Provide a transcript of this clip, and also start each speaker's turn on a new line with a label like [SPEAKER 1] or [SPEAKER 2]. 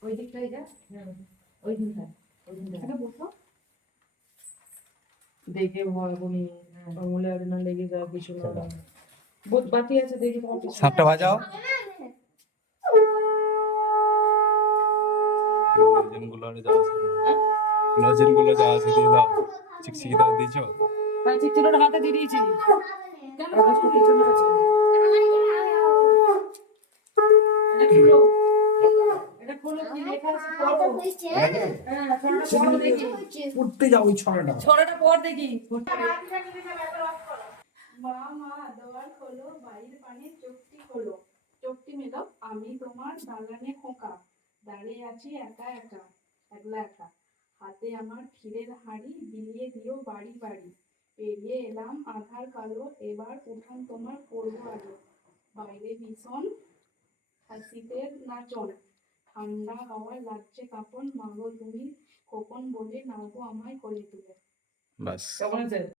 [SPEAKER 1] ওই দিকটাই যা, ওই দিকটা, ওই দিকটা বসো। দেখে ভয় বলি, আঙুলে আর না লেগে যায় কিছু না। বাতি আছে দেখি তোমার পিছনে।
[SPEAKER 2] সাতটা বাজাও। লজেনগুলো যা আছে দিয়ে দাও। চিকচিকিটা দিয়েছো?
[SPEAKER 1] হ্যাঁ, চিকচিকিটা হাতে দিয়ে দিয়েছি। কাগজটা পিছনে আছে। এটা খোলো, কি লেখা আছে পড়ো। হ্যাঁ, ছড়াটা পড়ো দেখি।
[SPEAKER 2] উঠতে যাও ওই ছড়াটা।
[SPEAKER 1] ছড়াটা পড় দেখি।
[SPEAKER 3] মা মা দেওয়াল খোলো, বাড়ির পানে চোখটি খোলো, চোখটি মেলো, আমি তোমার বাগানে খোকা, দাঁড়িয়ে আছি একা একা, একলা একা, হাতে আমার ক্ষীরের হাঁড়ি, বিলিয়ে দিও বাড়ি বাড়ি, পেরিয়ে এলাম আধার কালো, এবার উঠান তোমার করবো আলো, বাইরে ভীষণ হাসিতে নাচন, ঠান্ডা হাওয়ায় লাগছে কাঁপন, মাগো তুমি কখন বলে নাগো আমায় কোলে তুলে।
[SPEAKER 2] বাস।
[SPEAKER 1] কেমন আছে?